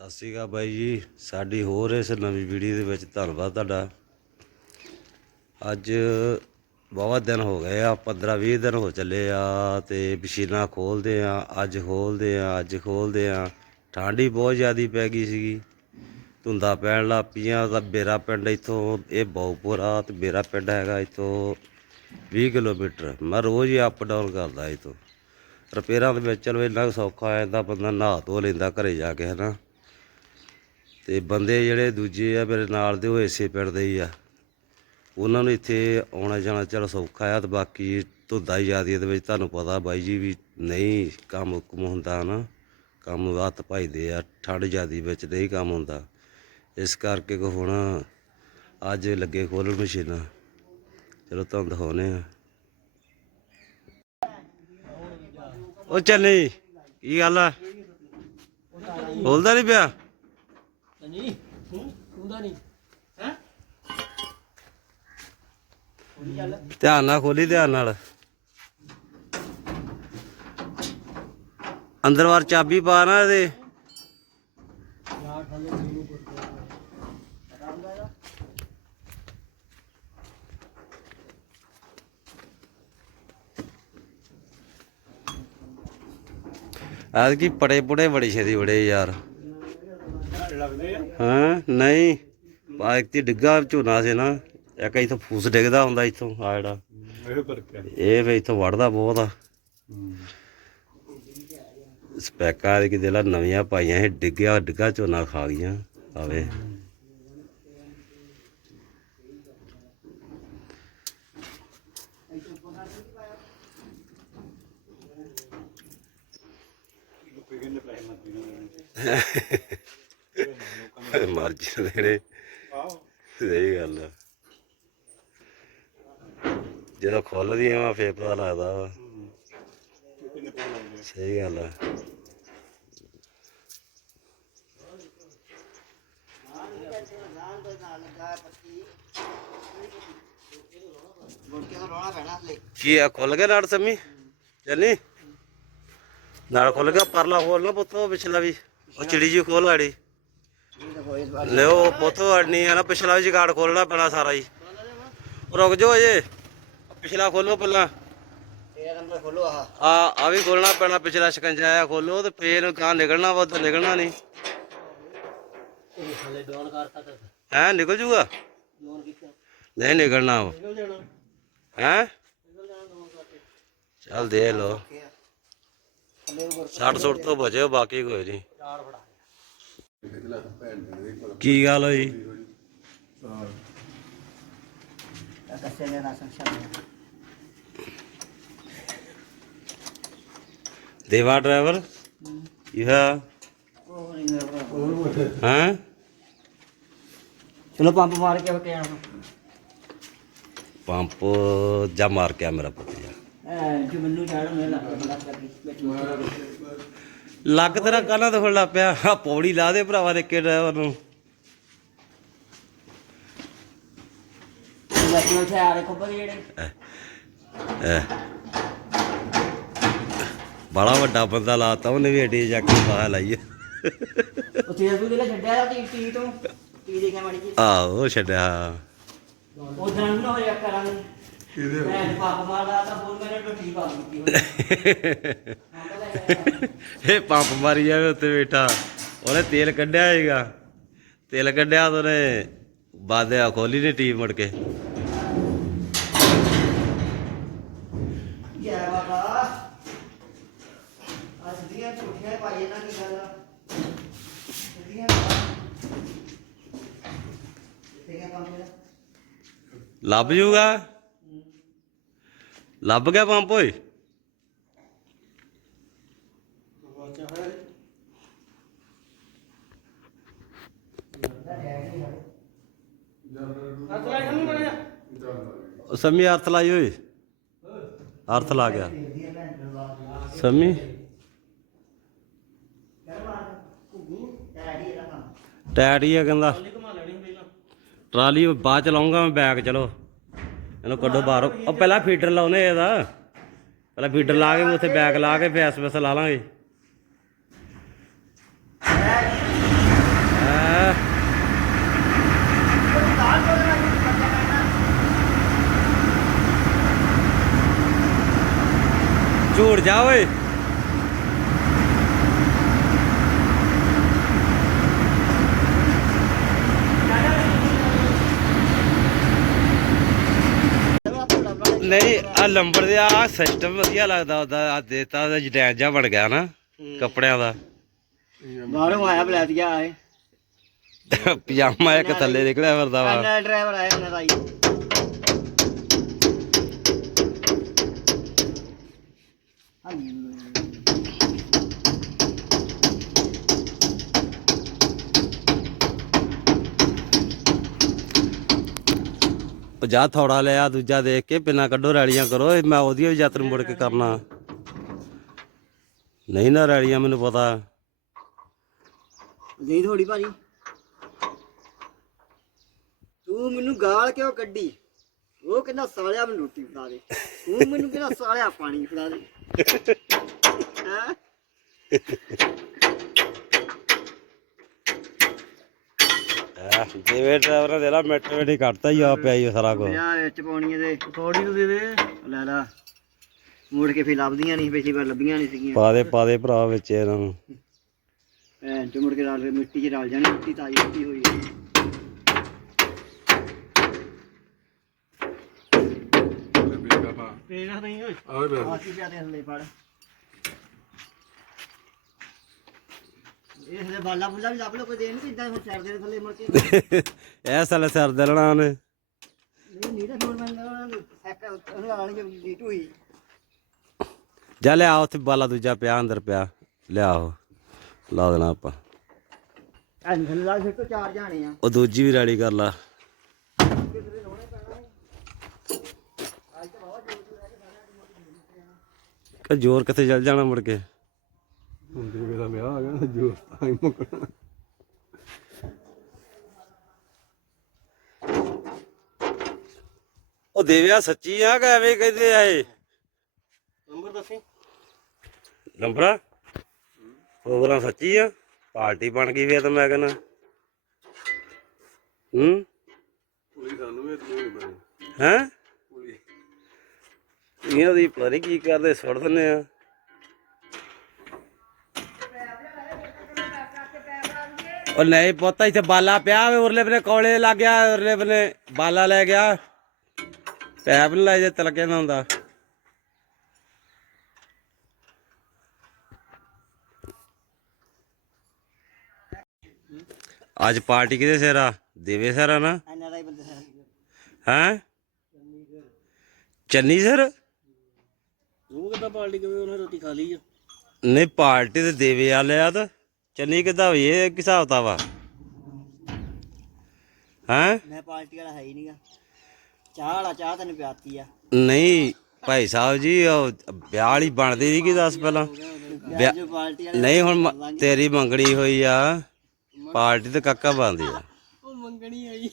ਸਤਿ ਸ਼੍ਰੀ ਅਕਾਲ ਬਾਈ ਜੀ। ਸਾਡੀ ਹੋਰ ਇਸ ਨਵੀਂ ਵੀਡੀਓ ਦੇ ਵਿੱਚ ਧੰਨਵਾਦ ਤੁਹਾਡਾ। ਅੱਜ ਬਹੁਤ ਦਿਨ ਹੋ ਗਏ ਆ 15 20 ਦਿਨ ਹੋ ਚੱਲੇ ਆ ਤੇ ਮਸ਼ੀਨਾਂ ਖੋਲਦੇ ਆ, ਅੱਜ ਖੋਲਦੇ ਆ, ਅੱਜ ਖੋਲਦੇ ਆ। ਠੰਡ ਹੀ ਬਹੁਤ ਜ਼ਿਆਦੀ ਪੈ ਗਈ ਸੀਗੀ। ਧੁੰਦਾ ਪੈਣ ਲੱਗ ਪਈਆਂ, ਤਾਂ ਬੇਰਾ ਪਿੰਡ ਇੱਥੋਂ, ਇਹ ਬਹੁਪੁਰਾ ਤੇ ਬੇਰਾ ਪਿੰਡ ਹੈਗਾ ਇੱਥੋਂ 20 ਕਿਲੋਮੀਟਰ। ਮੈਂ ਰੋਜ਼ ਹੀ ਅਪ ਡਾਊਨ ਕਰਦਾ ਇੱਥੋਂ। ਰਿਪੇਅਰਾਂ ਦੇ ਵਿੱਚ ਚਲੋ ਇੰਨਾ ਕੁ ਸੌਖਾ ਆ ਜਾਂਦਾ ਬੰਦਾ ਨਹਾ ਧੋ ਲੈਂਦਾ ਘਰੇ ਜਾ ਕੇ, ਹਨਾ। ਤੇ ਬੰਦੇ ਜਿਹੜੇ ਦੂਜੇ ਆ, ਮੇਰੇ ਨਾਲ ਦੇ ਉਹ ਇਸੇ ਪਿੰਡ ਦੇ ਹੀ ਆ। ਉਹਨਾਂ ਨੂੰ ਇੱਥੇ ਆਉਣਾ ਜਾਣਾ ਚਲੋ ਸੌਖਾ ਆ ਤੇ ਬਾਕੀ ਧੁੰਦਾ ਹੀ ਜ਼ਿਆਦੀ ਦੇ ਵਿੱਚ। ਤੁਹਾਨੂੰ ਪਤਾ ਬਾਈ ਜੀ ਵੀ ਨਹੀਂ ਕੰਮ ਕੁਮ ਹੁੰਦਾ ਨਾ, ਕੰਮ ਹੱਥ ਭਜਦੇ ਆ, ਠੰਡ ਜ਼ਿਆਦੀ ਵਿੱਚ ਨਹੀਂ ਕੰਮ ਹੁੰਦਾ। ਇਸ ਕਰਕੇ ਕੋ ਹੁਣ ਅੱਜ ਲੱਗੇ ਖੋਲਣ ਮਸ਼ੀਨਾਂ। ਚਲੋ ਤੁਹਾਨੂੰ ਦਿਖਾਉਨੇ ਆ। ਉਹ ਚੱਲੇ ਕੀ ਗੱਲ ਆ? ਬੋਲਦਾ ਨਹੀਂ ਪਿਆ? ਨਹੀਂ ਹੁੰਦਾ ਨਹੀਂ ਹੈ ਧਿਆਨ ਨਾਲ ਖੋਲੀ ਧਿਆਨ ਨਾਲ। ਅੰਦਰ ਵਾਰ ਚਾਬੀ ਪਾ ਨਾ ਇਹਦੇ। ਯਾਰ ਥੱਲੇ ਕੁੱਟ ਕੀ ਪੜੇ ਪੁੜੇ ਬੜੀ ਛੇਤੀ ਬੜੇ ਯਾਰ। ਹਾਂ ਨਹੀਂ। ਬਾਈਕ ਤੇ ਡਿੱਗਾ ਝੋਨਾ ਸੀ ਨਾ ਇੱਕ ਇਥੋਂ ਫੂਸ ਡਿੱਗਦਾ ਹੁੰਦਾ ਇਥੋਂ ਆ ਜਿਹੜਾ। ਇਹ ਵੀ ਇਥੋਂ ਵੜਦਾ ਬਹੁਤ ਆ। ਸਪੈਕਾਂ ਦੇ ਕਿਤੇ ਲਾ ਨਵੀਆਂ ਪਾਈਆਂ ਇਹ ਡਿੱਗਿਆ ਡਿੱਗਾ ਝੋਨਾ ਖਾ ਗਈਆਂ ਆਵੇ। ਮਰਜ਼ੀ ਜਾਂਦੇ ਨੇ ਸਹੀ ਗੱਲ ਆ। ਜਦੋਂ ਖੁੱਲਦੀ ਆ ਫੇਰ ਪਤਾ ਲੱਗਦਾ ਵਾ। ਸਹੀ ਗੱਲ ਆ। ਕੀ ਆ, ਖੁੱਲ ਗਿਆ ਨਾਲ ਸੰਮੀ? ਚੱਲੀ ਨਾਲ ਖੁੱਲ ਗਿਆ, ਪਰਲਾ ਖੋਲ ਨਾ ਪੁੱਤੋ ਪਿਛਲਾ ਵੀ। ਉਹ ਚਿੜੀ ਜੀ ਖੋਲ ਆੜੀ ਲਿਓ ਪੁੱਤੋ ਅੜਨੀ ਆ ਨਾ, ਪਿਛਲਾ ਜਗਾੜ ਖੋਲਣਾ ਪੈਣਾ ਸਾਰਾ ਹੀ ਰੁਕ ਜਾਓ ਅਜੇ। ਪਿਛਲਾ ਖੋਲੋ ਪਹਿਲਾਂ। ਆ ਆ ਵੀ ਖੋਲਣਾ ਪੈਣਾ, ਪਿਛਲਾ ਸ਼ਿਕੰਜਾ ਆ ਖੋਲੋ ਤੇ ਫੇਰ ਕਾਂ ਨਿਕਲਣਾ ਵਾ ਤਾਂ ਨਿਕਲਣਾ ਨਹੀਂ। ਹੈ, ਨਿਕਲ ਜੂਗਾ? ਨਹੀਂ ਨਿਕਲਣਾ ਵਾ। ਹੈ? ਚੱਲ ਦੇ ਲੋ 60 ਸੁੱਟ ਤੋਂ ਬਚੇ ਬਾਕੀ ਕੋਈ ਨਹੀਂ। ਕੀ ਗੱਲ ਹੋਈ? ਨੇ ਸ਼ਾਮਿਲ ਦੇਵਾ ਡਰਾਈਵਰ ਇਹ ਹਾਂ? ਚਲੋ ਪੰਪ ਮਾਰ ਕੇ ਹਟੇ ਆਣਾ ਪੰਪ ਜਾ ਮਾਰ ਕੇ ਆ ਮੇਰਾ ਪੁੱਤ ਜਾ। ਐ ਜੋ ਮੈਨੂੰ ਛਾੜ ਮੈਂ ਲੱਗ ਵਿੱਚ ਲੱਗ ਤੇਰਾ ਕਾਹਨਾਂ ਤੋਂ ਲੱਗ ਪਿਆ। ਆ ਪੌੜੀ ਲਾ ਦੇ ਭਰਾਵਾ ਦੇ ਕੇ ਡਰਾਈਵਰ ਨੂੰ ਆ ਦੇਖੋ ਜਿਹੜੇ। ਬੜਾ ਵੱਡਾ ਬੰਦਾ ਲਾਤਾ ਉਹਨੇ ਵੀ ਏਡੀ ਜਾ ਕੇ ਬਾਹਰ ਲਾਈ। ਉਹ ਤੇਲ ਵੀ ਕਿਹੜਾ ਛੱਡਿਆ ਤੀ ਟੀ ਤੋਂ? ਟੀ ਦੇ ਕੇ ਮਾੜੀ ਜੀ। ਆਹੋ ਉਹ ਛੱਡਿਆ। ਉਹ ਦਿਨ ਨਾ ਹੋਇਆ ਕਰਾਂਗੇ ਕਿਹਦੇ ਮੈਂ ਪਾਪ ਮਾਰਦਾ ਤਾਂ ਬੋਲ ਮੇਰੇ ਤੋਂ ਠੀਕ ਆ ਗਈ ਇਹ ਪੰਪ ਮਾਰੀ ਜਾਵੇ ਉੱਤੇ ਬੈਠਾ। ਉਹਨੇ ਤੇਲ ਕੱਢਿਆ ਹੈਗਾ ਤੇਲ ਕੱਢਿਆ ਤਾਂ ਉਹਨੇ ਬਾਦਿਆ ਖੋਲੀ ਨੇ ਟੀਮ ਮੁੜ ਕੇ। ਯਾ ਬਾਬਾ? ਅੱਜ ਦੀਆਂ ਝੂਠੀਆਂ ਪਾਈਏ ਨਾ ਕੀ ਗੱਲ ਦੀਆਂ ਤੇ ਕਿਆ ਕੰਮ ਮੇਰਾ ਲੱਭ ਜੂਗਾ? ਲੱਭ ਗਿਆ ਪੰਪ ਓਏ? ਸਮੀ, ਅਰਥ ਲਾਈ ਓਏ। ਅਰਥ ਲਾ ਗਿਆ। ਸਮੀ। ਟੈਟ ਹੀ ਆ ਕਹਿੰਦਾ। ਟਰਾਲੀ ਬਾਅਦ ਚ ਲਾਉਂਗਾ ਮੈਂ ਬੈਗ ਚਲੋ। ਇਹਨੂੰ ਕੱਢੋ ਬਾਹਰੋਂ। ਉਹ ਪਹਿਲਾਂ ਫੀਡਰ ਲਾਉਨੇ ਇਹਦਾ। ਪਹਿਲਾਂ ਫੀਡਰ ਲਾ ਕੇ ਉੱਥੇ ਬੈਗ ਲਾ ਕੇ ਫੈਸ ਫੈਸ ਲਾ ਲਾਂਗੇ। ਜਾ ਓਏ ਨਹੀਂ ਆ ਲੰਬਰ ਦੇ ਆ ਸਿਸਟਮ ਵਧੀਆ ਲੱਗਦਾ ਉਹਦਾ ਆ ਦੇਤਾ ਉਹਦਾ ਡਿਜ਼ਾਈਨ ਜਿਹਾ ਬਣ ਗਿਆ ਨਾ ਕੱਪੜਿਆਂ ਦਾ। ਬਾਹਰੋਂ ਆਇਆ ਬਲੈਤੀਆ ਆਏ। ਪਜਾਮਾ ਇੱਕ ਥੱਲੇ ਨਿਕਲਿਆ ਵਰਦਾ ਵਾ। ਡਰਾਈਵਰ ਆਇਆ ਉਹਨਾਂ ਦਾ ਹੀ। ਪੰਜਾਹ ਥੋੜਾ ਲਿਆ, ਦੂਜਾ ਦੇਖ ਕੇ ਪਿੰਨਾ ਕੱਢੋ ਰੈਲੀਆਂ ਕਰੋ, ਇਹ ਮੈਂ ਉਹਦੀਆਂ ਵੀ ਯਾਤਰਾ ਮੁੜ ਕੇ ਕਰਨਾ। ਨਹੀਂ ਨਾ ਰੈਲੀਆਂ ਮੈਨੂੰ ਪਤਾ। ਨਹੀਂ ਥੋੜੀ ਭਾਜੀ। ਤੂੰ ਮੈਨੂੰ ਗਾਲ ਕਿਉਂ ਕੱਢੀ? ਉਹ ਕਹਿੰਦਾ ਸਾਲਿਆ ਮੈਨੂੰ ਰੋਟੀ ਫੜਾ ਦੇ। ਤੂੰ ਮੈਨੂੰ ਕਹਿੰਦਾ ਸਾਲਿਆ ਪਾਣੀ ਫੜਾ ਦੇ। ਹੈਂ? ਜਿਵੇਂ ਡਰਾਈਵਰ ਦੇ ਲਾ ਮੈਟਰ ਵੇਟੀ ਕੱਟਤਾ ਹੀ ਆ ਪਿਆ ਹੀ ਸਾਰਾ ਕੁਝ ਪੰਜਾਹ ਵਿੱਚ ਪਾਉਣੀ ਇਹਦੇ ਥੋੜੀ ਨੂੰ ਦੇ ਦੇ। ਲੈ ਲਾ। ਮੁੜ ਕੇ ਫਿਰ ਲੱਭਦੀਆਂ ਨਹੀਂ ਪਿਛਲੀ ਵਾਰ ਲੱਭੀਆਂ ਨਹੀਂ ਸੀਗੀਆਂ। ਪਾ ਦੇ ਪਾ ਦੇ ਭਰਾ ਵਿੱਚ ਇਹਨਾਂ ਨੂੰ। ਭੈਣ ਚ ਮੁੜ ਕੇ ਰਲ ਮਿੱਟੀ 'ਚ ਰਲ ਜਾਣੀ ਮਿੱਟੀ ਤਾਜ਼ੀ ਮਿੱਟੀ ਹੋਈ ਹੈ ਪੇਗਾ ਨਹੀਂ ਓਏ ਆਸੀ ਪਿਆ ਦੇ ਹੱਲੇ ਫੜ। ਇਹ ਹਲੇ ਬਾਲਾ ਬੁੱਲਾ ਵੀ ਲੱਭ ਲੋ ਕੋਈ ਦੇਣ ਕਿਦਾਂ ਹੁਣ ਸਿਰ ਦੇ ਥੱਲੇ ਮੁੜ ਕੇ। ਇਹ ਸਾਲੇ ਸਿਰ ਦੇ ਲੈਣਾ ਉਹਨੇ। ਨਹੀਂ ਨੀੜਾ ਫੋਨ ਮੈਂ ਸਾਈਕਲ ਉਹਨੂੰ ਆਣਗੇ ਲੀਟ ਹੋਈ। ਜਾ ਲਿਆ ਉੱਥੇ ਬਾਲਾ ਦੂਜਾ ਪਿਆ ਅੰਦਰ ਪਿਆ। ਲਿਆ ਉਹ। ਲਾ ਦੇਣਾ ਆਪਾਂ। ਐਂ ਥੱਲੇ ਲਾ ਫਿਰ ਤੋਂ ਚਾਰ ਜਾਣੇ ਆ। ਉਹ ਦੂਜੀ ਵੀ ਰੈਡੀ ਕਰ ਲਾ। ਕਿ ਜ਼ੋਰ ਕਿੱਥੇ ਚੱਲ ਜਾਣਾ ਮੁੜ ਕੇ? ਹੁੰਦੇ ਮੇਰਾ ਵਿਆਹ ਆ ਗਿਆ ਜੋ ਤਾਂ ਹੀ ਮੁੱਕਣਾ। ਉਹ ਦੇਵਿਆ ਸੱਚੀ ਆ ਕਿ ਐਵੇਂ ਕਹਿੰਦੇ ਆ ਇਹ? ਨੰਬਰ ਦੱਸੀ। ਨੰਬਰਾ? ਪ੍ਰੋਗਰਾਮ ਸੱਚੀ ਆ? ਪਾਰਟੀ ਬਣ ਗਈ ਫੇਰ ਤਾਂ ਮੈਂ ਕਹਿੰਦਾ। ਹੂੰ? ਪੁਲਿਸ ਸਾਨੂੰ ਇਹ ਨਹੀਂ ਬਣੇ ਹੈ? ਪੁਲਿਸ ਇਹਨਾਂ ਦੀ ਪਤਾ ਕੀ ਕਰਦੇ ਸੁੱਟ ਦਿੰਦੇ ਆ। ਉਹ ਨਹੀਂ ਪੁੱਤ ਇੱਥੇ ਬਾਲਾ ਪਿਆ ਵੇ ਉਰਲੇ ਬਨੇ ਕੋਲੇ ਲੱਗ ਗਿਆ ਉਰਲੇ ਬਨੇ ਬਾਲਾ ਲੈ ਗਿਆ। ਪੈਪ ਨੀ ਲਾਏ ਜੇ ਤਲਕੇ ਨਾ ਹੁੰਦਾ। ਅੱਜ ਪਾਰਟੀ ਕਿਹਦੇ ਸਿਰ ਆ? ਦੇਵੇ ਸਿਰ ਆ ਨਾ? ਹੈ? ਚੰਨੀ ਸਰ? ਉਹ ਕਿੱਦਾਂ ਪਾਰਟੀ ਕਿਵੇਂ ਉਹਨੇ ਰੋਟੀ ਖਾ ਲਈ ਆ? ਨਹੀਂ ਪਾਰਟੀ ਤੇ ਦੇਵੇ ਆ ਤਾਂ। ਚੰਨੀ ਕਿੱਦਾਂ ਹੋਈ ਇਹ ਕੀ ਹਿਸਾਬ ਤਾ ਵਾ। ਹੈ? ਮੈਂ ਪਾਰਟੀ ਵਾਲਾ ਹੈ ਹੀ ਨਹੀਂਗਾ ਚਾਹ ਵਾਲਾ ਚਾਹ ਤੈਨੂੰ ਪਿਆਤੀ ਆ। ਨਹੀਂ ਭਾਈ ਸਾਹਿਬ ਜੀ ਉਹ ਵਿਆਹ ਵਾਲੀ ਬਣਦੀ ਸੀ ਕਿ ਦੱਸ ਪਹਿਲਾਂ। ਵਿਆਹ- ਜੋ ਪਾਰਟੀ ਵਾਲੇ ਨਹੀਂ ਹੁਣ ਮ- ਤੇਰੀ ਮੰਗਣੀ ਹੋਈ ਆ। ਪਾਰਟੀ ਤੇ ਕਾਕਾ ਬਣਦੀ ਆ। ਉਹ ਮੰਗਣੀ ਆਈ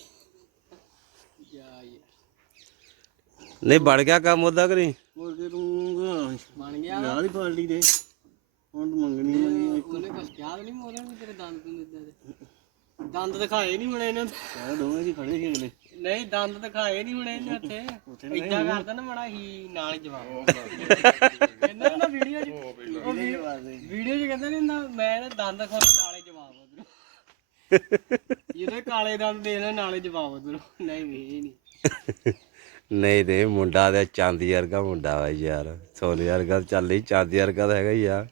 ਨਹੀਂ ਬਣ ਗਿਆ ਕੰਮ ਉਹਦਾ ਕਰੀ ਕੇ ਤੂੰ ਬਣ ਗਿਆ। ਦੀ ਪਾਰਟੀ ਦੇ ਹੁਣ ਤੂੰ ਮੰਗਣੀ ਮੰਗੀ ਉਹਨੇ ਕੁਝ ਕਿਹਾ ਨਹੀਂ ਮੋਰਿਆ ਵੀ ਤੇਰੇ ਦੰਦ ਨੂੰ ਦਿੱਤੇ ਦੇ ਦੰਦ ਦਿਖਾਏ ਨਹੀਂ ਹੁਣੇ ਇਹਨਾਂ ਨੇ ਦੋਵੇਂ ਜੀ ਖੜੇ ਸੀ ਅਗਲੇ। ਨਹੀਂ ਦੰਦ ਦਿਖਾਏ ਨਹੀਂ ਹੁਣੇ ਇਹਨੇ ਉੱਥੇ ਇਦਾਂ ਕਰਦਾ ਨਾ ਮੜਾ ਹੀ ਨਾਲ ਹੀ ਜਵਾਬ। ਕਹਿੰਦਾ ਨਾ ਵੀਡੀਓ ਚ ਵੀਡੀਓ ਚ ਕਹਿੰਦਾ ਨਹੀਂ ਹੁੰਦਾ ਮੈਂ ਨਾ ਦੰਦ ਖੋਲ ਨਾਲੇ ਜਵਾਬ ਉਧਰੋਂ। ਜਿਹਦੇ ਕਾਲੇ ਦੰਦ ਦੇ ਲੈ ਨਾਲੇ ਜਵਾਬ ਉਧਰੋਂ। ਨਹੀਂ ਵੀ ਇਹ ਨਹੀਂ। ਨਹੀਂ ਨਹੀਂ ਮੁੰਡਾ ਤੇ ਚਾਂਦੀ ਵਰਗਾ ਮੁੰਡਾ ਵਾ ਯਾਰ। ਸੋਨੇ ਵਰਗਾ ਚੱਲ ਹੀ ਚਾਂਦੀ ਵਰਗਾ ਤਾਂ ਹੈਗਾ ਹੀ ਆ।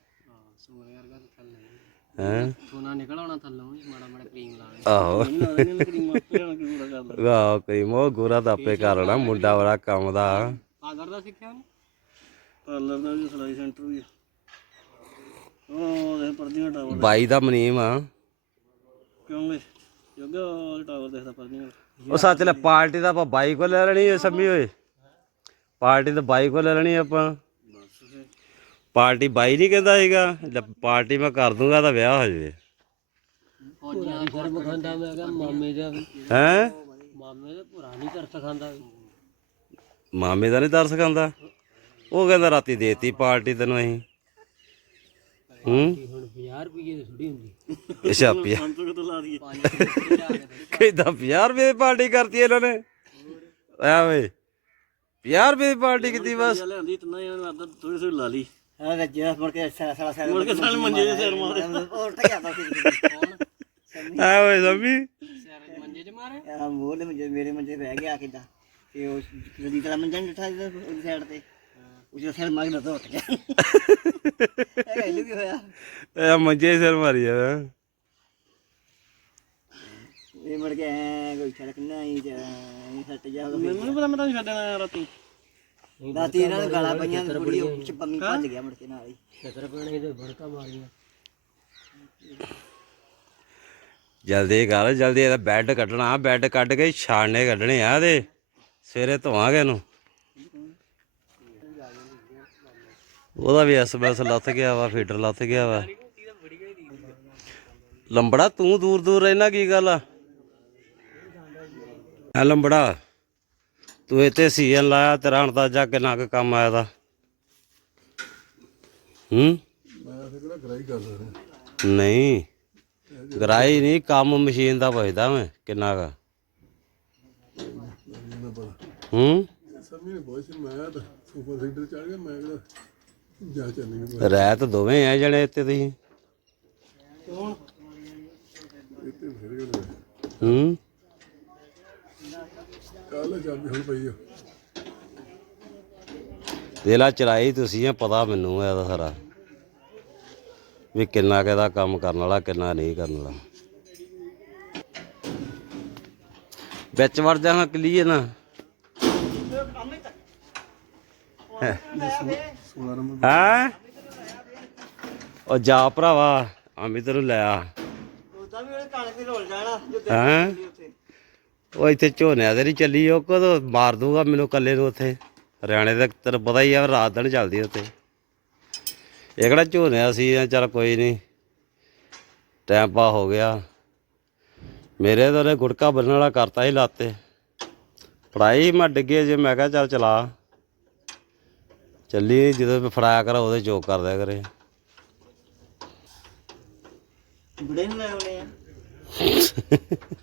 ਹੈ? ਸੋਨਾ ਨਿਕਲ ਆਉਣਾ ਥੱਲੋਂ ਮਾੜਾ ਮਾੜਾ ਕਰੀਮ ਲਾ ਲੈ ਆਹੋ। ਕਰੀਮ ਆਪੇ ਆਣ ਕੇ ਪੂਰਾ ਕਰ ਲੈ ਆਹੋ ਕਰੀਮੋ ਗੋਰਾ ਤਾਂ ਆਪੇ ਕਰ ਲੈਣਾ ਮੁੰਡਾ ਬੜਾ ਕੰਮ ਦਾ। ਪਾਰਲਰ ਦਾ ਸਿੱਖਿਆ ਉਹਨੇ? ਪਾਰਲਰ ਦਾ ਵੀ ਸਲਾਈ ਸੈਂਟਰ ਵੀ ਉਹ ਦੇ ਪਰਦੀਆਂ ਟਾਵਰ ਬਾਈ ਦਾ ਮਨੀਮ ਆ। ਕਿਉਂ ਵੇ? ਜੋਗਾ ਟਾਵਰ ਦੇਖਦਾ ਪਰਦੀਆਂ ਉਹ ਸੱਚ ਲੈ ਪਾਰਟੀ ਤਾਂ ਆਪਾਂ ਬਾਈ ਕੋ ਲੈ ਲੈਣੀ ਏ ਸੰਮੀ ਓਏ। ਪਾਰਟੀ ਤਾਂ ਬਾਈ ਕੋ ਲੈ ਲੈਣੀ ਆਪਾਂ। ਪਾਰਟੀ ਬਾਈ ਨਹੀਂ ਕਹਿੰਦਾ ਸੀਗਾ ਲੈ ਪਾਰਟੀ ਮੈਂ ਕਰ ਦੂੰਗਾ ਤਾਂ ਵਿਆਹ ਹੋ ਜਾਵੇ। ਫੌਜੀਆਂ ਸ਼ਰਮ ਖਾਂਦਾ ਮੈਂ ਕਿਹਾ ਮਾਮੇ ਦਾ ਹੈ? ਮਾਮੇ ਦਾ ਭੁਰਾ ਨਹੀਂ ਕਰ ਸਕਾਂਦਾ ਮਾਮੇ ਦਾ ਨਹੀਂ ਤਰਸ ਖਾਂਦਾ ਉਹ ਕਹਿੰਦਾ ਰਾਤੀ ਦੇਤੀ ਪਾਰਟੀ ਤੈਨੂੰ ਅਸੀਂ। ਹੂੰ? ਹੁਣ 50 ਰੁਪਏ ਦੀ ਥੋੜੀ ਹੁੰਦੀ। ਅੱਛਾ ਪਿਆ ਕਿਦਾਂ 50 ਰੁਪਏ ਦੀ ਪਾਰਟੀ ਕਰਤੀ ਇਹਨਾਂ ਨੇ। ਐ ਓਏ 50 ਰੁਪਏ ਦੀ ਪਾਰਟੀ ਕੀਤੀ ਬਸ। ਲਿਆਂਦੀ ਤਨਾ ਇਹਨਾਂ ਲੱਗਦਾ ਥੋੜੀ ਥੋੜੀ ਲਾ ਲਈ। ਹਾਂ ਰੱਜੇ ਦਾ ਮੁੜ ਕੇ ਸਾਲਾ ਸਾਲਾ ਸਾਲਾ ਮੁੜ ਕੇ ਸਾਲੇ ਮੰਜੇ ਦੇ ਸਿਰ ਮਾਰੇ। ਉਹ ਉੱਠ ਗਿਆ ਤਾਂ ਸੀ ਆ ਓਏ ਸੰਮੀ ਸਿਰ ਮੰਜੇ 'ਚ ਮਾਰੇ? ਆ ਮੋਹ ਦੇ ਮੰਜੇ ਮੇਰੇ ਮੰਜੇ ਬਹਿ ਗਿਆ ਕਿਦਾਂ? ਤੇ ਉਹ ਰਦੀ ਤਲਾ ਮੰਜਾ ਨਹੀਂ ਉੱਠਾ ਉਹਦੀ ਸਾਈਡ ਤੇ। ਉਸ ਸਿਰ ਮਾਰ ਕੇ ਉੱਠ ਗਿਆ। ਇਹ ਇਹਨੂੰ ਕੀ ਹੋਇਆ? ਇਹ ਮੰਜੇ ਸਿਰ ਮਾਰੀ ਆ। ਇਹ ਮੁੜ ਕੇ ਕੋਈ ਛੜਕ ਨਹੀਂ ਜਾ ਇਹ ਸੱਟ ਜਾ ਮੈਨੂੰ ਪਤਾ ਮੈਂ ਤੁਹਾਨੂੰ ਛੱਡਣਾ ਰਾਤੀ। ਰਾਤੀ ਇਹਨਾਂ ਨੂੰ ਗਾਲਾਂ ਪਈਆਂ ਤੇ ਕੁੜੀ ਉਹ ਚ ਪੰਮੀ ਭੱਜ ਗਿਆ ਮੁੜ ਕੇ ਨਾਲ ਹੀ। ਛਤਰ ਪੈਣੇ ਤੇ ਬੜਕਾ ਮਾਰੀਆਂ। ਜਲਦੀ ਕਰ ਜਲਦੀ ਇਹਦਾ ਬੈੱਡ ਕੱਢਣਾ ਬੈੱਡ ਕੱਢ ਕੇ ਛਾਣਨੇ ਕੱਢਣੇ ਆ ਇਹਦੇ। ਸਵੇਰੇ ਧੋਵਾਂਗੇ ਇਹਨੂੰ। ਉਹਦਾ ਵੀ ਐਸਐਮਐਸ ਲੱਥ ਗਿਆ ਵਾ ਫੀਡਰ ਲੱਥ ਗਿਆ ਵਾ। ਲੰਬੜਾ ਤੂੰ ਦੂਰ ਦੂਰ ਰਹਿਣਾ ਕੀ ਗੱਲ ਆ? ਆ ਲੰਬੜਾ। ਤੂੰ ਇੱਥੇ ਸੀਜ਼ਨ ਲਾਇਆ ਤੇਰਾ ਅੰਦਾਜ਼ਾ ਕਿੰਨਾ ਕੁ ਕੰਮ ਆਇਆ ਦਾ। ਹੂੰ? ਮੈਂ ਫਿਰ ਕਿਹੜਾ ਗਰਾਈ ਨਹੀਂ। ਗਰਾਈ ਨਹੀਂ ਕੰਮ ਮਸ਼ੀਨ ਦਾ ਪੁੱਛਦਾ ਮੈਂ ਕਿੰਨਾ ਕਾ। ਹੂੰ? ਸਮਝ ਨਹੀਂ ਬਹੁਤ ਸੀ ਮੈਂ ਤਾਂ ਸੁਪਰ ਸੀਡਰ ਚੜ ਗਿਆ ਮੈਂ ਕਿਹੜਾ ਜਾ ਚੱਲਣੀ ਨੂੰ ਰਹਿਤ ਦੋਵੇਂ ਆ ਜਣੇ ਇੱਥੇ ਤੁਸੀਂ। ਹੂੰ? ਕੱਲ ਚਾਬੀ ਹੁਣ ਪਈ ਆ। ਦੇਲਾ ਚਲਾਈ ਤੁਸੀਂ ਆ ਪਤਾ ਮੈਨੂੰ ਇਹਦਾ ਸਾਰਾ। ਵੀ ਕਿੰਨਾ ਕਿਹਦਾ ਕੰਮ ਕਰਨ ਵਾਲਾ ਕਿੰਨਾ ਨਹੀਂ ਕਰਨ ਵਾਲਾ। ਵਿੱਚ ਵੜ ਜਾ ਹਾਂ ਕਲੀਏ ਨਾ। 16 ਨੰਬਰ ਹੈ? ਉਹ ਜਾ ਭਰਾਵਾ ਆਮੀ ਤੈਨੂੰ ਲੈ ਆ। ਵੀ ਉਹਨੇ ਕਣਕ ਦੀ ਰੋਲ ਜਾਣਾ ਜੋ ਹੈਂ? ਉਹ ਇੱਥੇ ਝੋਨਿਆਂ ਤੇ ਨਹੀਂ ਚੱਲੀ ਉਹ ਕਦੋਂ ਮਾਰ ਦੂਗਾ ਮੈਨੂੰ ਕੱਲੇ ਨੂੰ ਉੱਥੇ? ਹਰਿਆਣੇ ਦਾ ਤੈਨੂੰ ਪਤਾ ਹੀ ਆ ਰਾਤ ਦਿਨ ਚੱਲਦੀ ਉੱਥੇ। ਇਹ ਕਿਹੜਾ ਝੋਨਿਆ ਸੀ ਚੱਲ ਕੋਈ ਨਹੀਂ। ਟਾਈਮ ਪਾ ਹੋ ਗਿਆ। ਮੇਰੇ ਤਾਂ ਉਹਨੇ ਗੁੜਕਾ ਬੰਨਣ ਵਾਲਾ ਕਰਤਾ ਸੀ ਲਾਤੇ ਫੜਾਈ ਮੈਂ ਡਿੱਗੇ ਜੇ ਮੈਂ ਕਿਹਾ ਚੱਲ ਚਲਾ। ਚੱਲੀ ਜਦੋਂ ਫੜਾਇਆ ਕਰ ਉਹਦੇ ਚੋਕ ਕਰ ਦਿਆ ਕਰੇ। ਬੁੜੇ ਨੂੰ ਲੈ ਆਉਣੇ ਆ।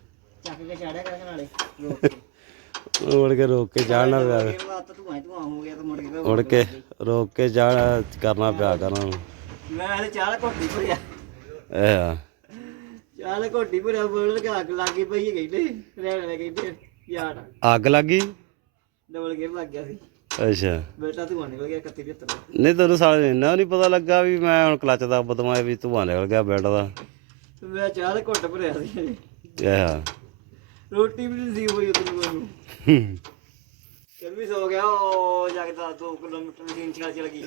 ਕੇ ਚਾੜਿਆ ਕਰ ਨਾਲੇ। ਰੋਕ ਕੇ ਮੁੜ ਕੇ ਰੋਕ ਕੇ ਜਾਣਾ ਪਿਆ। ਫਿਰ ਤੂੰ ਐ ਤੂੰ ਹੋ ਗਿਆ ਤਾਂ ਮੁੜ ਕੇ ਰੋਕ ਕੇ ਜਾਣਾ ਕਰਨਾ ਪਿਆ ਕਰਨਾ ਮੈਂ ਹਲੇ ਚਾਹ ਘੋਟੀ ਭਰਿਆ। ਇਹ ਆ। ਚਾਹ ਘੋਟੀ ਭਰਿਆ ਬੋਲ ਕੇ ਅੱਗ ਲੱਗ ਗਈ ਪਈ ਹੈ ਕਹਿੰਦੇ ਰਹਿਣ ਵਾਲੇ ਕਹਿੰਦੇ ਯਾਰ। ਅੱਗ ਲੱਗੀ ਡਬਲ ਗੇਅਰ ਲੱਗ ਗਿਆ ਸੀ। ਅੱਛਾ। ਬੇਟਾ ਤੂੰ ਨਿਕਲ ਗਿਆ 31 75 ਨਹੀਂ ਤੈਨੂੰ ਸਾਲੇ ਨੂੰ ਇੰਨਾ ਨਹੀਂ ਪਤਾ ਲੱਗਾ ਵੀ ਮੈਂ ਹੁਣ ਕਲੱਚ ਦਾ ਬਦਮਾਏ ਵੀ ਧੂਆਂ ਨਿਕਲ ਗਿਆ ਬੈੱਡ ਦਾ। ਤੇ ਮੈਂ ਚਾਹ ਦਾ ਘੁੱਟ ਭਰਿਆ ਸੀ। ਇਹ ਆ। ਰੋਟੀ ਵੀ ਨਹੀਂ ਸੀ ਹੋਈ ਉਤਨੀ ਮੈਨੂੰ। ਫਿਰ ਵੀ ਸੋ ਗਿਆ ਉਹ ਜਗਦਾ 2 ਕਿਲੋਮੀਟਰ ਮਸ਼ੀਨ ਚਲਾ ਚਲ ਗਈ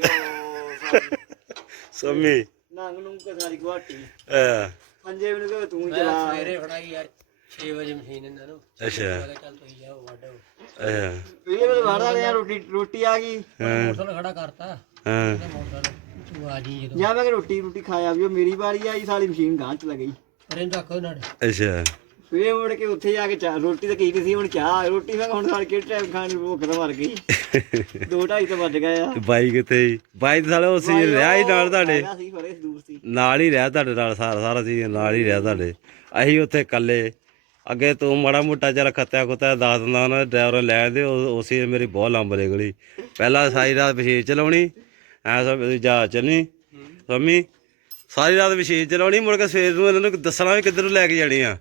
ਸਮੀ। ਨੰਗ ਨੂੰ ਕਸਾਰੀ ਗੁਆਟੀ ਇਹ ਪੰਜੇ ਮੈਨੂੰ ਕਹੇ ਤੂੰ ਚਲਾ। ਸਵੇਰੇ ਫੜਾਈ ਯਾਰ 6 ਵਜੇ ਮਸ਼ੀਨ ਇਹਨਾਂ ਨੂੰ। ਅੱਛਾ। ਚੱਲ ਤੁਸੀਂ ਜਾਓ ਵਾਢੋ ਇਹ ਪਹਿਲੇ ਵੇਲੇ ਵਾੜਾ ਲਿਆ ਰੋਟੀ ਰੋਟੀ ਆ ਗਈ। ਮੋਟਰਸਾਈਕਲ ਖੜਾ ਕਰਤਾ। ਹਾਂ। ਮੋਟਰਸਾਈਕਲ ਤੂੰ ਆ ਜੀ ਜਦੋਂ। ਜਾਂ ਮੈਂ ਕਿਹਾ ਰੋਟੀ ਰੋਟੀ ਖਾਇਆ ਵੀ ਉਹ ਮੇਰੀ ਵਾਰੀ ਆਈ ਸਾਲੀ ਮਸ਼ੀਨ ਗਾਂ ਚ ਗਈ। ਅਰੇ ਰੱਖੋ ਅੱਛਾ। ਫੇਰ ਮੁੜ ਕੇ ਉੱਥੇ ਜਾ ਕੇ ਚਾਹ ਰੋਟੀ ਤਾਂ ਕੀ ਸੀ ਹੁਣ ਚਾਹ ਰੋਟੀ ਮੈਂ ਹੁਣ ਸਾਲ ਕੇ ਟਾਈਮ ਖਾਣੀ ਭੁੱਖ ਤਾਂ ਮਰ ਗਈ। ਦੋ ਢਾਈ ਤਾਂ ਵੱਜ ਗਏ ਆ। ਬਾਈ ਸੀ? ਬਾਈ ਸਾਲੇ ਉਹ ਸੀ ਰਿਹਾ ਹੀ ਨਾਲ ਤੁਹਾਡੇ? ਨਾਲ ਹੀ ਰਿਹਾ ਤੁਹਾਡੇ ਨਾਲ ਸਾਰਾ ਸਾਰਾ ਸੀ ਨਾਲ ਹੀ ਰਿਹਾ ਤੁਹਾਡੇ। ਅਸੀਂ ਉੱਥੇ ਇਕੱਲੇ। ਅੱਗੇ ਤੂੰ ਮਾੜਾ ਮੋਟਾ ਚੱਲ ਖੱਤਿਆ ਖੁੱਤਿਆ ਦੱਸ ਦਿੰਦਾ ਉਹਨਾਂ ਡਰਾਈਵਰ ਲੈ ਦੇ ਉਸੇ ਮੇਰੀ ਬਹੁਤ ਲੰਬ ਨਿਕਲੀ। ਪਹਿਲਾਂ ਸਾਰੀ ਰਾਤ ਵਿਸ਼ੇਸ਼ ਚਲਾਉਣੀ ਐ ਸਭ ਜਾ ਚਲਣੀ ਸੰਮੀ। ਸਾਰੀ ਰਾਤ ਵਿਸ਼ੇਸ਼ ਚਲਾਉਣੀ ਮੁੜ ਕੇ ਸਵੇਰ ਨੂੰ ਇਹਨਾਂ ਨੂੰ ਦੱਸਣਾ ਵੀ ਕਿੱਧਰ ਨੂੰ ਲੈ ਕੇ ਜਾਣੀ ਆ।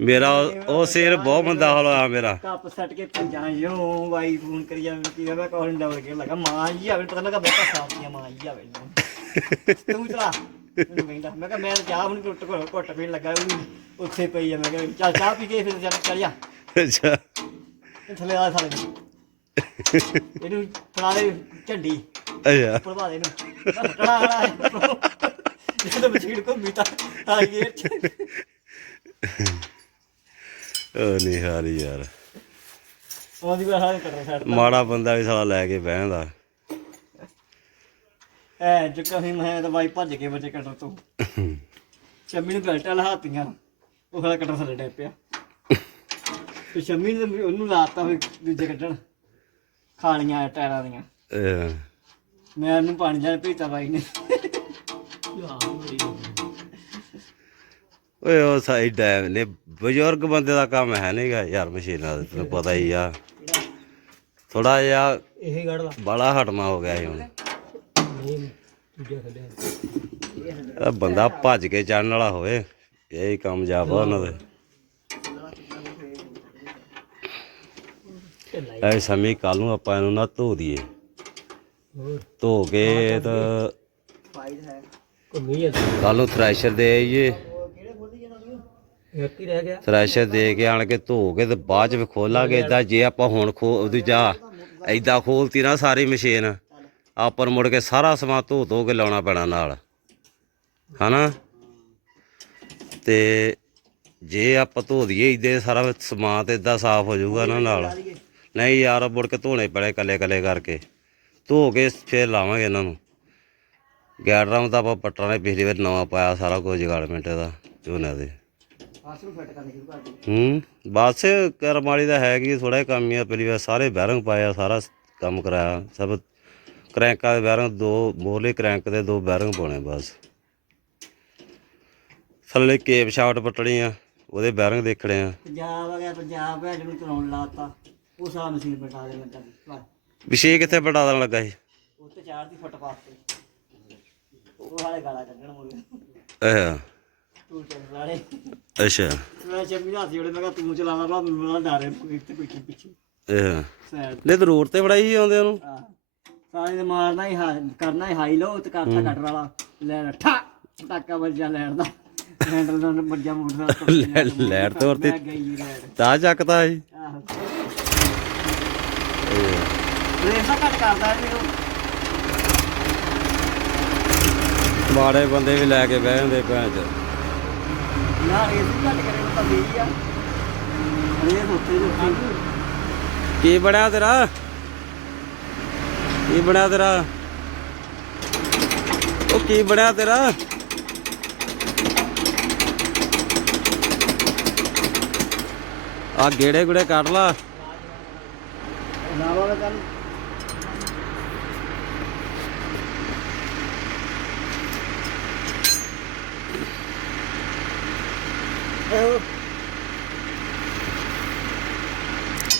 ਮੇਰਾ ਉਹ- ਸਿਰ ਬਹੁਤ ਮੰਦਾ ਹਾਲ ਹੋਇਆ ਮੇਰਾ। ਕੱਪ ਸੱਟ ਕੇ ਪੰਜਾਂ ਯੋ ਵਾਈ ਫੋਨ ਕਰੀ ਜਾਵੇ ਕੀ ਮੈਂ ਕੋਲ ਡਬਲ ਕੇ ਲਗਾ ਮਾਂ ਜੀ ਆਵੇ ਪਤਾ ਲੱਗਾ ਬੇਟਾ ਸਾਫ਼ ਕੀ ਮਾਂ ਜੀ ਆਵੇ। ਤੂੰ ਚਲਾ। ਮੈਨੂੰ ਕਹਿੰਦਾ ਮੈਂ ਕਿਹਾ ਮੈਂ ਤਾਂ ਚਾਹ ਹੁਣ ਟੁੱਟ ਘੁੱਟ ਘੁੱਟ ਪੀਣ ਲੱਗਾ ਉਹ ਉੱਥੇ ਪਈ ਆ ਮੈਂ ਕਿਹਾ ਚੱਲ ਚਾਹ ਪੀ ਕੇ ਫਿਰ ਚੱਲ ਚੱਲ ਜਾ। ਅੱਛਾ। ਥੱਲੇ ਆ ਸਾਲੇ ਨੂੰ। ਇਹਨੂੰ ਫੜਾ ਦੇ ਝੰਡੀ। ਅੱਛਾ। ਪ੍ਰਭਾ ਦੇ ਨੂੰ ਕੜਾ ਕੜਾ ਜਦੋਂ ਮਛੀੜ ਕੋ ਮੀਤਾ ਆ ਗਏ ਉਹ ਨਹੀਂ ਹਾਰੀ ਯਾਰ। ਉਹਦੀ ਵੀ ਹਾਲੇ ਕੱਟੇ ਛੱਡ ਮਾੜਾ ਬੰਦਾ ਵੀ ਸਾਲਾ ਲੈ ਕੇ ਬਹਿੰਦਾ। ਐ ਚੁੱਕਾ ਸੀ ਮੈਂ ਤਾਂ ਬਾਈ ਭੱਜ ਕੇ ਬੱਚੇ ਕਟਰ ਤੋਂ। ਸ਼ੰਮੀ ਨੂੰ ਬੈਲਟਾਂ ਲਹਾਤੀਆਂ ਉਹ ਖੜਾ ਕਟਰ ਥੱਲੇ ਡੈ ਪਿਆ। ਤੇ ਸ਼ੰਮੀ ਨੇ ਉਹਨੂੰ ਲਾਤਾ ਹੋਏ ਦੂਜੇ ਕੱਢਣ ਖਾਣੀਆਂ ਟਾਇਰਾਂ ਦੀਆਂ। ਮੈਂ ਉਹਨੂੰ ਪਾਣੀ ਜਾਣ ਭੇਜਤਾ ਬਾਈ ਨੇ। ਓਏ ਉਹ ਸਾਈ ਡੈਮ ਨੇ। ਬਜ਼ੁਰਗ ਬੰਦੇ ਦਾ ਕੰਮ ਹੈ ਨਹੀਂਗਾ ਯਾਰ ਮਸ਼ੀਨਾਂ ਦਾ ਤੈਨੂੰ ਪਤਾ ਹੀ ਆ। ਥੋੜਾ ਜਿਹਾ ਇਹ ਗੜ ਲਾ ਬੜਾ ਹਟਮਾ ਹੋ ਗਿਆ ਹੁਣ। ਇਹ ਬੰਦਾ ਭੱਜ ਕੇ ਚੜਨ ਵਾਲਾ ਹੋਵੇ ਇਹ ਹੀ ਕਾਮਯਾਬ ਆ ਉਹਨਾਂ ਦੇ। ਐ ਸਮੇਂ ਕੱਲ ਨੂੰ ਆਪਾਂ ਇਹਨੂੰ ਨਾ ਧੋ ਦਈਏ। ਧੋ ਕੇ ਤਾਂ ਕੱਲ ਨੂੰ ਥ੍ਰੈਸ਼ਰ ਦੇ ਆਈਏ। ਇੱਕ ਹੀ ਰਹਿ ਗਿਆ। ਥ੍ਰੈਸ਼ਰ ਦੇ ਕੇ ਆਣ ਕੇ ਧੋ ਕੇ ਤੇ ਬਾਅਦ ਚ ਵੀ ਖੋਲਾਂਗੇ ਇਦਾਂ ਜੇ ਆਪਾਂ ਹੁਣ ਖੋ ਉਹਦੀ ਦੂਜਾ ਏਦਾਂ ਖੋਲਤੀ ਨਾ ਸਾਰੀ ਮਸ਼ੀਨ, ਆਪਾਂ ਮੁੜ ਕੇ ਸਾਰਾ ਸਮਾਨ ਧੋ ਧੋ ਕੇ ਲਾਉਣਾ ਪੈਣਾ ਨਾਲ। ਹਨਾ? ਤੇ ਜੇ ਆਪਾਂ ਧੋ ਦਈਏ ਇਦੇ ਸਾਰਾ ਸਮਾਨ ਤੇ ਇਦਾਂ ਸਾਫ਼ ਹੋ ਜਾਊਗਾ ਨਾ ਨਾਲ। ਨਹੀਂ ਯਾਰ, ਮੁੜ ਕੇ ਧੋਣੇ ਪੈਣੇ ਕੱਲੇ ਕੱਲੇ ਕਰਕੇ। ਧੋ ਕੇ ਫੇਰ ਲਾਵਾਂਗੇ ਇਹਨਾਂ ਨੂੰ। ਗੈਡਰਾਂ ਤਾਂ ਆਪਾਂ ਪੱਟਾਂ ਨੇ ਪਿਛਲੀ ਵਾਰ ਨਵਾਂ ਪਾਇਆ ਸਾਰਾ ਕੁਝ ਜਗਾੜ ਜਗਾੜਮੈਂਟ ਦਾ, ਝੋਨੇ ਦੇ। ਫਾਸਟ ਨੂੰ ਫਿੱਟ ਕਰਨੀ ਸ਼ੁਰੂ ਕਰ ਦੇ ਹੂੰ ਬਸ ਕਰਮ ਵਾਲੀ ਦਾ ਹੈ ਕਿ ਥੋੜਾ ਕੰਮ ਹੀ ਆ ਪਹਿਲੀ ਵਾਰ ਸਾਰੇ ਬੈਰਿੰਗ ਪਾਇਆ ਸਾਰਾ ਕੰਮ ਕਰਾਇਆ ਸਭ ਕਰੈਂਕਾਂ ਦੇ ਬੈਰਿੰਗ ਦੋ ਮੋਹਲੇ ਕਰੈਂਕ ਦੇ ਦੋ ਬੈਰਿੰਗ ਪਾਉਣੇ ਬਸ। ਥੱਲੇ ਕੇਪ ਸ਼ਾਫਟ ਪੱਟਣੀ ਆ ਉਹਦੇ ਬੈਰਿੰਗ ਦੇਖਣੇ ਆ। ਪੰਜਾਬ ਆ ਗਿਆ ਪੰਜਾਬ ਹੈ ਜਿਹਨੂੰ ਚਲਾਉਣ ਲਾਤਾ ਉਹ ਸਾਰਾ ਮਸ਼ੀਨ ਬਟਾ ਦੇ ਮੈਂ ਤਾਂ ਵਿਸ਼ੇ ਕਿੱਥੇ ਪਟਾ ਦੇਣ ਲੱਗਾ ਸੀ? ਉੱਤੇ ਚਾਰ ਦੀ ਫੁੱਟਪਾਥ ਤੇ। ਉਹ ਵਾਲੇ ਗਾਲਾਂ ਕੱਢਣ ਮੁੜੇ ਅੱਛਾ। ਤੂੰ ਚੱਲ ਵਾਲੇ ਅੱਛਾ। ਮੈਂ ਚੱਪੀ ਹੱਥ ਜੋੜੇ ਮੈਂ ਕਿਹਾ ਤੂੰ ਚਲਾਵਾ ਬਾ ਮੈਨੂੰ ਨਾ ਡਾਰੇ ਇੱਥੇ ਪਿੱਛੇ ਪਿੱਛੇ। ਅੱਛਾ। ਸਾਈਡ ਨਹੀਂ ਤੇ ਰੋਡ ਤੇ ਫੜਾਈ ਸੀ ਆਉਂਦੇ ਉਹਨੂੰ ਆ ਸਾਰੇ ਨੇ ਮਾਰਨਾ ਹੀ ਹਾ- ਕਰਨਾ ਹੀ ਹਾਈ ਲੋ ਤੇ ਕਰਤਾ ਕੱਟ ਵਾਲਾ। ਲੈ ਠਾ! ਪਟਾਕਾ ਵੱਜਾ ਲੈਣ ਦਾ। ਹੈਂਡਲ ਨਾਲ ਵੱਜਾ ਮੋਟਰ ਲੈ- ਲੈਟ ਤੇ ਵਰਤੀ। ਲੈਣ। ਤਾਂ ਚੱਕਦਾ ਸੀ। ਆਹੋ। ਰੇਸਾ ਕੱਟ ਕਰਦਾ ਉਹ। ਮਾੜੇ ਬੰਦੇ ਵੀ ਲੈ ਕੇ ਬਹਿ ਜਾਂਦੇ ਭੈਣ ਚ ਯਾਰ ਇਹ ਵੀ ਘੱਟ ਕਰੇ ਤਾਂ ਵੀ ਆ। ਰੇਸ ਉੱਤੇ ਜੋ ਕੀ ਬਣਿਆ ਤੇਰਾ? ਕੀ ਬਣਿਆ ਤੇਰਾ? ਉਹ ਕੀ ਬਣਿਆ ਤੇਰਾ? ਆ ਗੇੜੇ ਗੁੜੇ ਕੱਢ ਲਾ। ਨਾਵਾ ਦਾ ਚੱਲ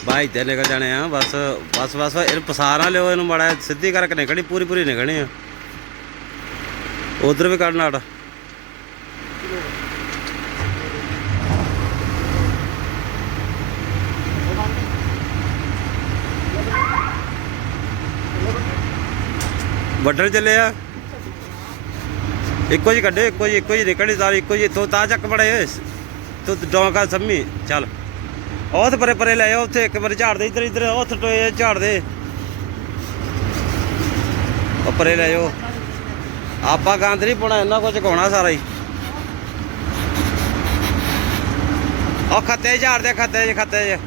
ਬਾਈ ਇੱਧਰ ਨਿਕਲ ਜਾਣੇ ਆ, ਬਸ ਬਸ ਬਸ ਇਹਨੂੰ ਪਸਾਰ ਲਿਓ ਇਹਨੂੰ ਮਾੜਾ ਸਿੱਧੀ ਕਰਕੇ ਨਿਕਲਣੀ, ਪੂਰੀ ਪੂਰੀ ਨਿਕਲਣੀ ਆ। ਉਧਰ ਵੀ ਕੱਢਣਾ ਆੜਾ ਵੱਡਣ ਚੱਲੇ ਆ। ਇੱਕੋ ਜੀ ਕੱਢੇ, ਇੱਕੋ ਜੀ ਇੱਕੋ ਜੀ ਨਿਕਲਣੀ ਸਾਰੀ, ਇੱਕੋ ਜੀ ਇੱਥੋਂ ਤਾਂ ਚੱਕ ਬੜੇ ਤੂੰ ਡੌਂਕਾ ਸੰਮੀ, ਚੱਲ। ਉਹ ਤੇ ਪਰੇ ਪਰੇ ਲੈ ਆ ਉੱਥੇ, ਇੱਕ ਵਾਰ ਝਾੜ ਦੇ, ਇੱਧਰ ਇੱਧਰ ਉੱਥੇ ਟੋਏ ਝਾੜ ਦੇ। ਉਹ ਪਰੇ ਲੈ ਜਾਓ ਆਪਾਂ ਗੰਦ ਨਹੀਂ ਪਾਉਣਾ, ਇੰਨਾ ਕੁਝ ਕਾਉਣਾ ਸਾਰਾ ਹੀ। ਉਹ ਖੱਤੇ 'ਚ ਝਾੜ ਦੇ, ਖੱਤੇ 'ਚ ਖੱਤੇ 'ਚ।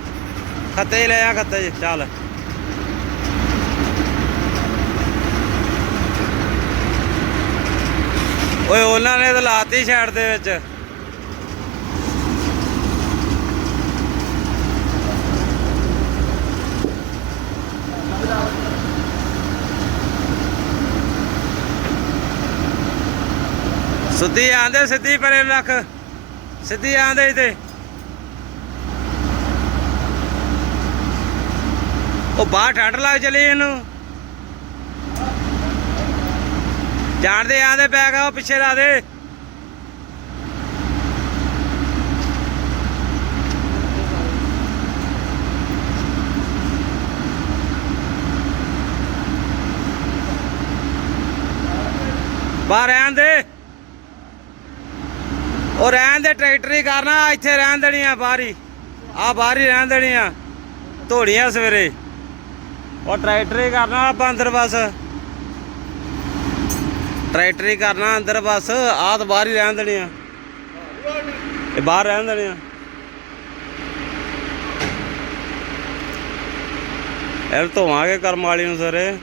ਖੱਤੇ ਲੈ ਆ, ਖੱਤੇ 'ਚ, ਚੱਲ। ਓਏ, ਉਹਨਾਂ ਨੇ ਤਾਂ ਲਾਤੀ ਸਾਈਡ ਦੇ ਵਿੱਚ। ਸਿੱਧੀ ਆਂਦੇ, ਸਿੱਧੀ ਪਰੇ ਲੱਖ ਸਿੱਧੀ ਆਂਦੇ ਤੇ ਉਹ ਬਾਹਰ ਠੰਡ ਲੱਗ ਚਲੀ ਇਹਨੂੰ। ਜਾਣਦੇ ਆਂਦੇ ਬੈਗ ਆ, ਉਹ ਪਿੱਛੇ ਲਾ ਦੇ। ਬਾਹਰ ਰਹਿਣ ਦੇ ਉਹ ਕਰਨਾ, ਇੱਥੇ ਰਹਿਣ ਦੇਣੀ ਆ ਬਾਹਰ ਆ ਬਾਹਰ ਹੀ ਰਹਿਣ ਦੇਣੀ ਆ ਧੋੜੀਆਂ ਸਵੇਰੇ। ਉਹ ਟਰੈਕਟਰੀ ਕਰਨਾ ਆਪਾਂ ਅੰਦਰ ਬਸ। ਟਰੈਕਟਰ ਕਰਨਾ ਅੰਦਰ ਬਸ, ਆਹ ਤਾਂ ਬਾਹਰ ਹੀ ਰਹਿਣ ਦੇਣੀ ਆ ਇਹ ਬਾਹਰ ਰਹਿਣ ਦੇਣੀ ਆ ਇਹ ਧੋਵਾਂਗੇ ਕਰਮ ਵਾਲੀ ਨੂੰ ਸਵੇਰੇ।